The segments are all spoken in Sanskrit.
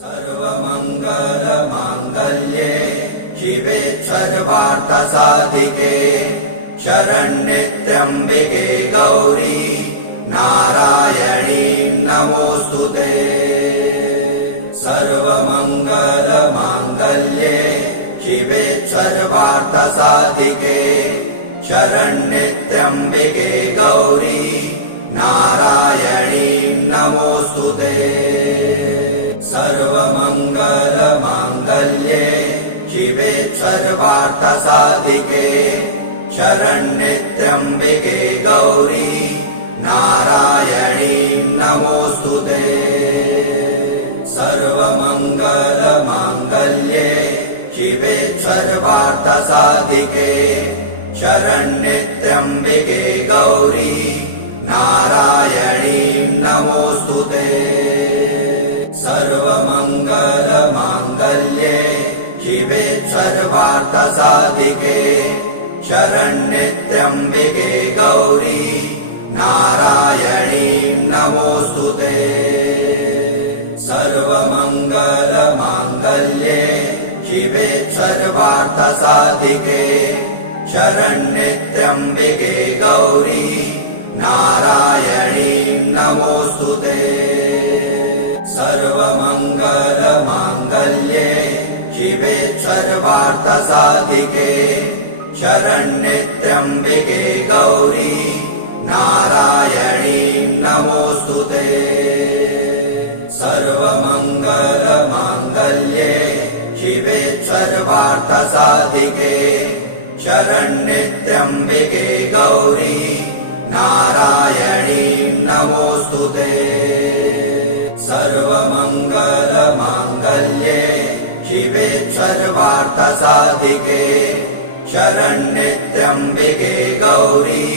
सर्वमङ्गलमाङ्गल्ये शिवे सर्वार्थसाधिके शरण्ये त्र्यम्बिके गौरी नारायणी नमोऽस्तुते। सर्वमङ्गलमाङ्गल्ये शिवे सर्वार्थसाधिके शरण्ये त्र्यम्बिके गौरी नारायणी नमोऽस्तुते। सर्वमङ्गलमाङ्गल्ये शिवे सर्वार्थसाधिके शरण्ये त्र्यम्बिके गौरी नारायणी नमोऽस्तुते। सर्वमङ्गलमाङ्गल्ये शिवे सर्वार्थसाधिके शरण्ये त्र्यम्बिके गौरी नारायणी नमोऽस्तुते। सर्वमङ्गलमाङ्गल्ये शिवे सर्वार्थसाधिके शरण्ये त्र्यम्बिके गौरी नारायणी नमोऽस्तुते। सर्वमङ्गलमाङ्गल्ये शिवे सर्वार्थसाधिके शरण्ये त्र्यम्बिके गौरी नारायणी नमोऽस्तुते। सर्वमङ्गलमाङ्गल्ये शिवे सर्वार्थसाधिके शरण्ये त्र्यम्बिके गौरी नारायणी नमोऽस्तुते। सर्वमङ्गलमाङ्गल्ये शिवे सर्वार्थसाधिके शरण्ये त्र्यम्बिके गौरी नारायणी नमोऽस्तुते। सर्वमङ्गलमाङ्गल्ये शिवे सर्वार्थसाधिके शरण्ये त्र्यम्बिके गौरी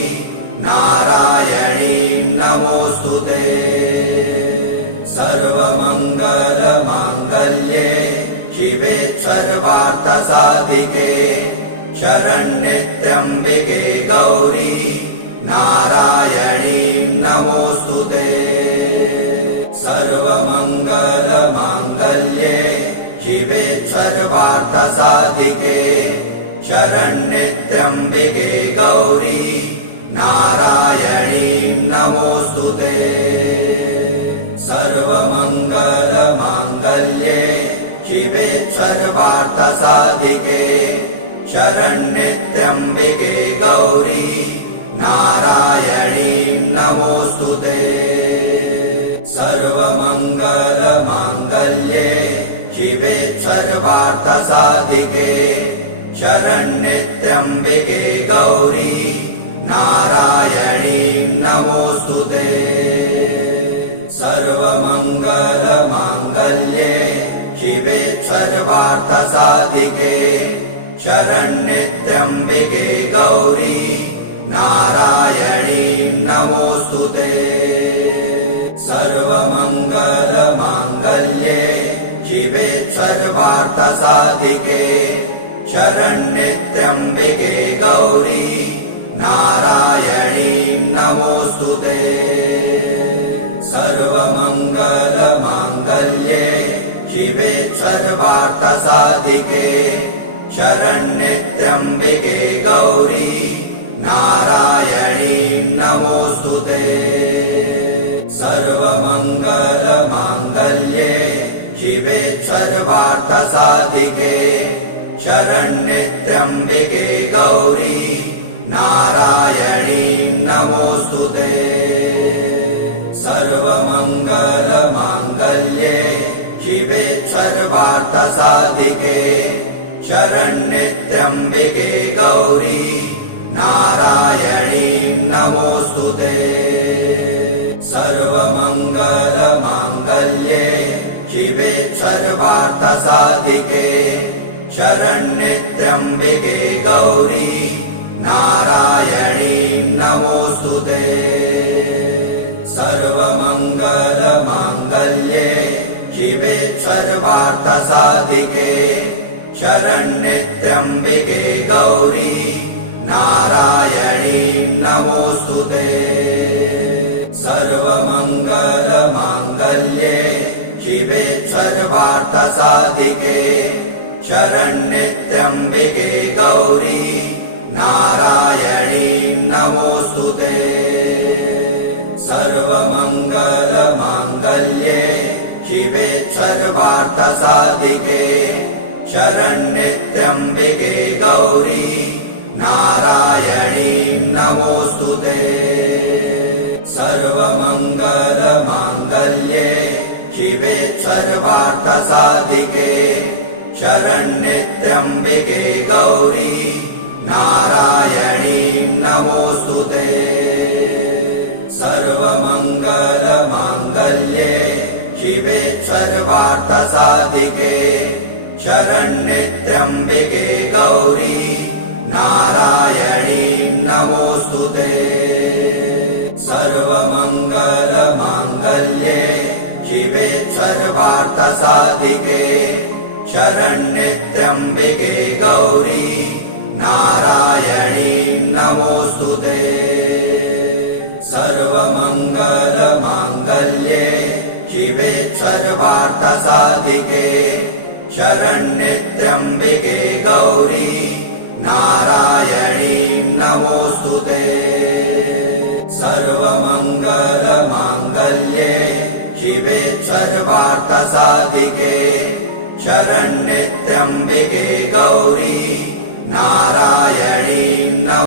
नारायणी नमोऽस्तुते। सर्वमङ्गलमाङ्गल्ये शिवे सर्वार्थसाधिके शरण्ये त्र्यम्बिके गौरी नारायणी नमोऽस्तुते। सर्वमङ्गलमाङ्गल्ये शिवे सर्वार्थसाधिके शरण्ये त्र्यम्बिके गौरी नारायणी नमोऽस्तुते। सर्वमङ्गलमाङ्गल्ये शिवे सर्वार्थसाधिके शरण्ये त्र्यम्बिके गौरी नारायणी नमोऽस्तुते। सर्वमङ्गलमाङ्गल्ये शिवे सर्वार्थसाधिके शरण्ये त्र्यम्बिके गौरी नारायणी नमोऽस्तुते। सर्वमङ्गलमाङ्गल्ये शिवे सर्वार्थसाधिके शरण्ये त्र्यम्बिके गौरी नारायणी नमोऽस्तुते। सर्वमङ्गलमाङ्गल्ये शिवे सर्वार्थसाधिके शरण्ये त्र्यम्बिके गौरी नारायणी नमोऽस्तुते। सर्वमङ्गलमाङ्गल्ये शिवे सर्वार्थसाधिके शरण्ये त्र्यम्बिके गौरी नारायणी नमोऽस्तुते। सर्वमङ्गलमाङ्गल्ये शिवे सर्वार्थसाधिके शरण्ये त्र्यम्बिके गौरी नारायणी नमोऽस्तुते। सर्वमङ्गलमाङ्गल्ये शिवे सर्वार्थसाधिके शरण्ये त्र्यम्बिके गौरी नारायणी नमोऽस्तुते। सर्वमङ्गलमाङ्गल्ये शिवे सर्वार्थसाधिके शरण्ये त्र्यम्बिके गौरी नारायणी नमोऽस्तुते। सर्वमङ्गलमाङ्गल्ये शिवे सर्वार्थसाधिके शरण्ये त्र्यम्बिके गौरी नारायणी नमोऽस्तुते। सर्वमङ्गलमाङ्गल्ये शिवे सर्वार्थसाधिके शरण्ये त्र्यम्बिके गौरी नारायणी नमोऽस्तुते। सर्वमङ्गलमाङ्गल्ये शिवे सर्वार्थसाधिके शरण्ये त्र्यम्बिके गौरी नारायणी नमोऽस्तुते। सर्वमङ्गलमाङ्गल्ये शिवे सर्वार्थसाधिके शरण्ये त्र्यम्बिके गौरी नारायणी नमोऽस्तुते। सर्वमङ्गलमाङ्गल्ये शिवे सर्वार्थसाधिके शरण्ये त्र्यम्बिके गौरी नारायणी नमोऽस्तुते। सर्वमङ्गलमाङ्गल्ये शिवे सर्वार्थसाधिके शरण्ये त्र्यम्बिके गौरी नारायणी नमोऽस्तुते। सर्वमङ्गलमाङ्गल्ये शिवे सर्वार्थसाधिके शरण्ये त्र्यम्बिके गौरी नारायणी नमोऽस्तुते। सर्वमङ्गलमाङ्गल्ये शिवे सर्वार्थसाधिके शरण्ये त्र्यम्बिके गौरी नारायणी